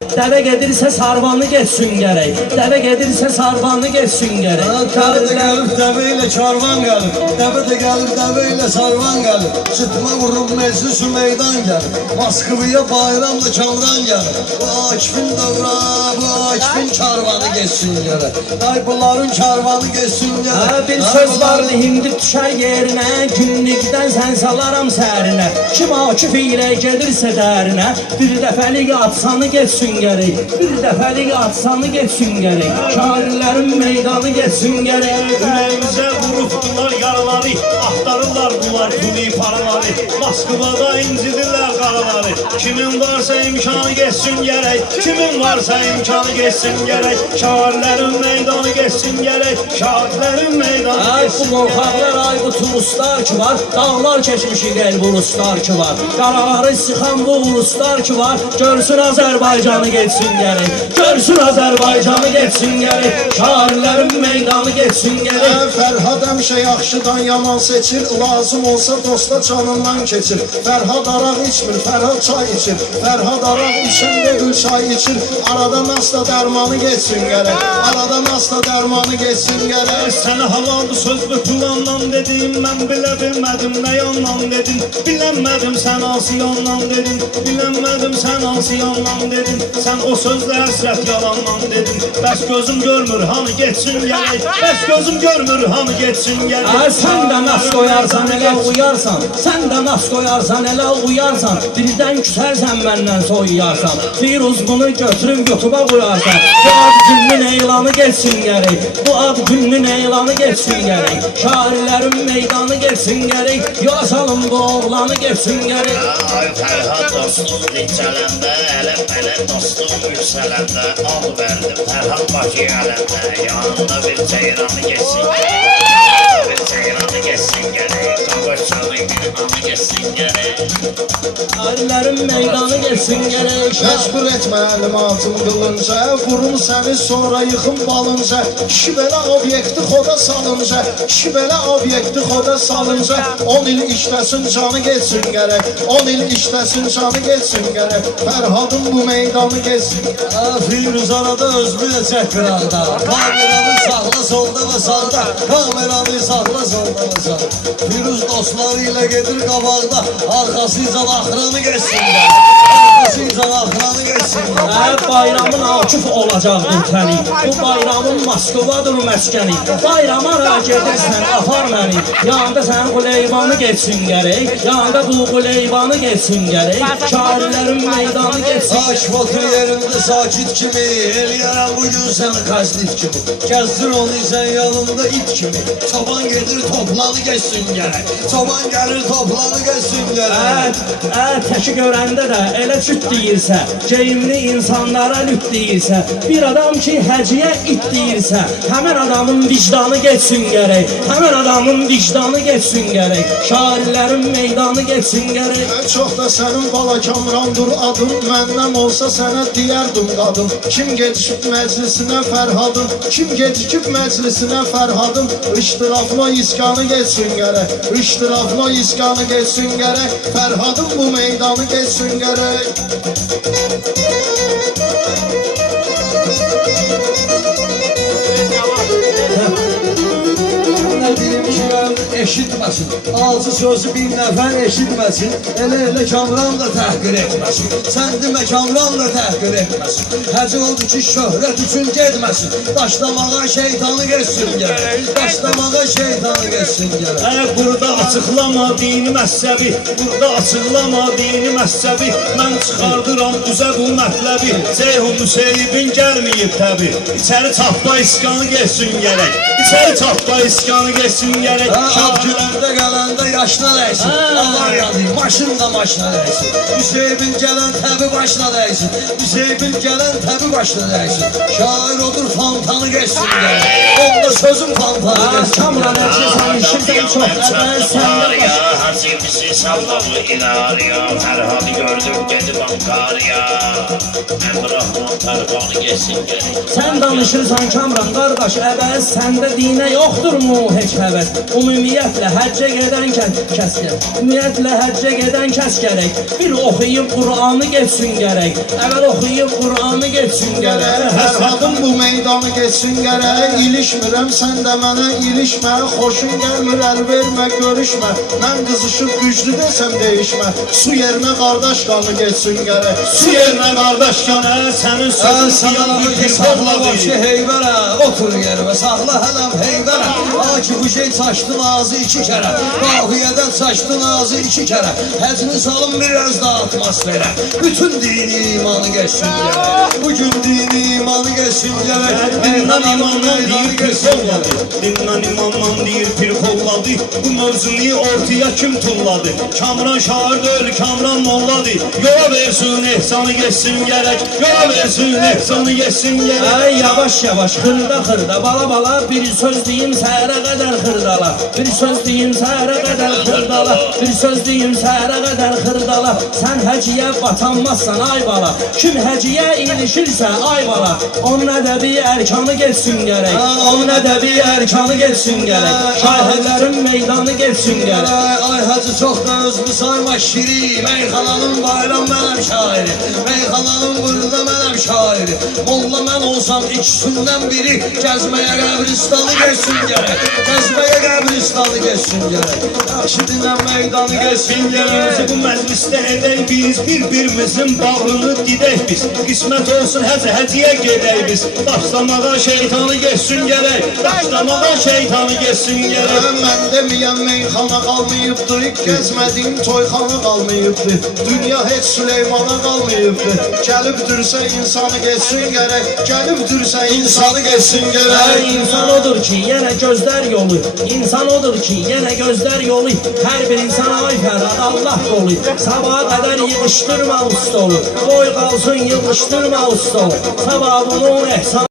Dəvə gedirsə sarvanı geçsin gərək. Dəvə gedirsə sarvanı geçsin gərək. Dəvə də gəlir, dəvə ilə karvan gəlir. Dəvə də gəlir, dəvə ilə sarvan gəlir. Çıtma vurub meclis-ü meydan gəlir. Moskvaya bayramla kamran gəlir. Bu Akif'in dövra, bu Akif'in karvanı geçsin gərək. Ay bunların karvanı geçsin gərək. Bir söz vardı, hindi düşər yerinə, günlükdən sən salaram sərinə. Kim Akif ilə gedirsə dərinə, bir dəfəlik atsanı geçsin gərək. Bir dəfəlik atsanı geçsin gərək. Şairlərin meydanı geçsin gərək. Ürəyimizə vurubdular yaraları, axtarırlar bunlar tuni paraları. Moskvada incidirlər qaraları. Kimin varsa imkanı geçsin gərək. Kimin varsa imkanı geçsin gərək. Şairlərin meydanı geçsin gərək. Şairlərin meydanı Ay geçsin bu qorxaqlar, ay bu turistlar ki var. Dağlar keçmişi qeyl vuruslar ki var. Qaraları sıxan bu vuruslar ki var. Görsün Azərbaycanı geçsin gərək. Görsün Azərbaycanı geçsin gərək. Şairlərin meydanı geçsin gərək. Fərhad həmişə yaxşıdan yaman seçir. Lazım olsa dosta canından keçir. Fərhad araq içmir, Fərhad çay içir. Fərhad araq içəndə gül çay içir. Arada nasla dərmanı geçsin gərək. Arada nasla dərmanı geçsin gərək. Sənə halaldı söz bütulandan dedim. Mən bilə bilmədim nə yandan dedin. Bilənmədim sən asiyandan dedin. Bilənmədim sən asiyandan dedin. Sən o sözlə həsrət yalandan dedin. Bəs gözüm görmür hanı geçsin gərək. Bəs gözüm görmür hanı geçsin gərək. Sən də nas qoyarsan, elə uyarsan. Sən də nas qoyarsan, elə uyarsan. Birdən küsərsən, məndən soyuyarsan. Firuz bunu götürüb YouTube'a qoyarsan. Bu ad gününün elanı geçsin gərək. Bu ad gününün elanı geçsin gərək. Şairlərin meydanı geçsin gərək. Yola salın bu oğlanı geçsin gərək. Ay Fərhad dostum dincələndə, ələm dostum yüksələndə, al verdim Fərhad Bakı gələndə, yanında bir ceyranı geçsin gərək, bir ceyranı geçsin gərək, qavaçalı günahı geçsin gərək. Şairlərin meydanı geçsin gərək. Məcbur etmə əlim altın qılınca. Vurum səni sonra yıxım balınca. Kişi belə obyekti xoda salınca. Kişi belə obyekti xoda salınca. 10 il işləsin canı geçsin gərək. 10 il işləsin canı geçsin gərək. Fərhadın bu meydanı geçsin. Firuz arada özlüyə çəkir ağda. Kameranı sağla solda və sağda. Kameranı sağla solda və sağda. Firuz dostları ilə gedir qabaqda. Arxasıyla axıranı geçsin. Arxasıyla axıranı geçsin. Bayramın Akif olacaq ülkəni. Bu bayramın Moskvadır məskəni. Bayrama ra gedirsən, apar məni. Yanında sənin quleyvanı geçsin gərək. Yanında bu quleyvanı geçsin gərək. Şairlərin meydanı geçsin. Akif otur yerində sakit kimi. Eləyərəm bugün səni kaçlit kimi. Gəzdir onu sən yanında it kimi. Çoban gedir toplanı geçsin gərək. Çoban gəlir toplanı geçsin gərək. Təki görəndə də elə cüt deyirsə, geyimli insanlara lüt deyirsə, bir adam ki həciyə it deyirsə, həmən adamın vicdanı geçsin gərək. Həmən adamın vicdanı geçsin gərək. Şairlərin meydanı geçsin gərək. Çox da sənin bala kamrandır adın. Məndən olsa sənə deyərdim qadın. Kim gecikib məclisinə Fərhadın. Kim gecikib məclisinə Fərhadın. İştirafına iskanı geçsin gərək. İştirafına iskanı geçsin gərək. Fərhadın bu meydanı geçsin gərək. Nə deyim ki, eşitməsin. Ağzı sözü bir nəfər eşitməsin. Elə kamran da təhqir etməsin. Sən demə kamran da təhqir etməsin. Həci oldu ki, şöhrət üçün getməsin. Daşlamağa şeytanı geçsin gərək. Daşlamağa şeytanı geçsin gərək. Burada açıqlama dini məzhəbi, burada açıqlama dini məzhəbi. Mən çıxardıram üzə bu mətləbi. Ceyhun Hüseybin gəlməyib təbi. İçəri çapda iskanı geçsin gərək. İçəri çapda iskanı geçsin gərək. Abgüləndə gələndə yaşına dəysin. Allah yazayım, maşın da maşına dəysin. Hüseybin gələn təbi başına dəysin. Hüseybin gələn təbi başına dəysin. Şair odur fantanı geçsin gərək. Onda sözün fantanı geçsin. Kamran sən işin çox. Ağrıya, hacı bizi sallamı ilarıya. Fərhadı gördüm gedib Ankara'ya. Əmrahman Tərqanı geçsin gərək. Sən danışırsan Kamran qardaş, əbəs səndə dinə yoxdurmu heç həvəs? Ümumiyyətlə həccə gedənkən kəs gərək. Ümumiyyətlə həccə gedən kəs gərək. Bir oxuyub Qur'anı geçsin gərək. Əvvəl oxuyub Qur'anı geçsin gərək. Fərhadım bu meydanı geçsin gərək. İlişmirəm sən də mənə ilişmə. Xoşun gəlmir əl vermə görüşmə. Mən qızışıb güclü desəm deyişmə. Su yerinə qardaş qanı geçsin gərək. Su yerinə qardaş qanı, sənin sözün Sana bir bir saxla pirxolladı. başı heybərə, otur yerimə saxla hələm heybərə. Aki bu şey çaşdı nazı 2 kərə, Bahiyədən çaşdı nazı 2 kərə. Həcini salın biraz da atmosferə, bütün dini imanı geçsin gərək. Bugün dini imanı geçsin gərək, Dindən meydanın imandan meydanı deyir geçsin pirxolladı. gərək. Dindən imandan deyir pirxolladı. Bu mövzunu ortaya kim tulladı? Kamran şairdir, Kamran molladı. Yola versin ehsanı geçsin gərək. Yola versin ehsanı geçsin gərək. Ay yavaş yavaş xırda xırda bala bala bir söz deyim səhərə qədər xırdala. Bir söz deyim səhərə qədər xırdala. Bir söz deyim səhərə qədər xırdala. Sən həciyə batanmazsan ay bala. Kim həciyə ilişirsə ay bala. Onun ədəbi ərkanı geçsin gərək. Onun ədəbi ərkanı geçsin gərək. Şahidlərin meydanı geçsin gərək. Ay hacı çox da özünü sayma şiri, meyxananın bayram mənəm şairi, meyxananın burada mənəm şairi. Molla mən olsam ikisindən biri, gəzməyə qəbristanı geçsin gərək, gəzməyə qəbristanı geçsin gərək. Yaxşı dinən meydanı geçsin Bizi gərək. bu məclisdə edək biz, bir-birimizin bağını didək biz. Qismət olsun həciyə gedək biz. Başlamadan şeytanı geçsin gərək, başlamadan şeytanı geçsin gərək. Mən deməyəm meyxana qalmayıbdı. Gəzmədiyim toyxana qalmayıbdı. Dünya heç Süleymana qalmayıbdı. Gəlibdürsə insanı geçsin gərək. Gəlibdürsə insanı geçsin Ay gərək. insan odur ki yenə gözlər yolu. İnsan odur ki yenə gözlər yolu. Hər bir insana ay fərad Allah dolu. Sabaha qədər yığışdırma ustalı. Qoy qalsın yığışdırma ustalı. Sabah bunun ehsan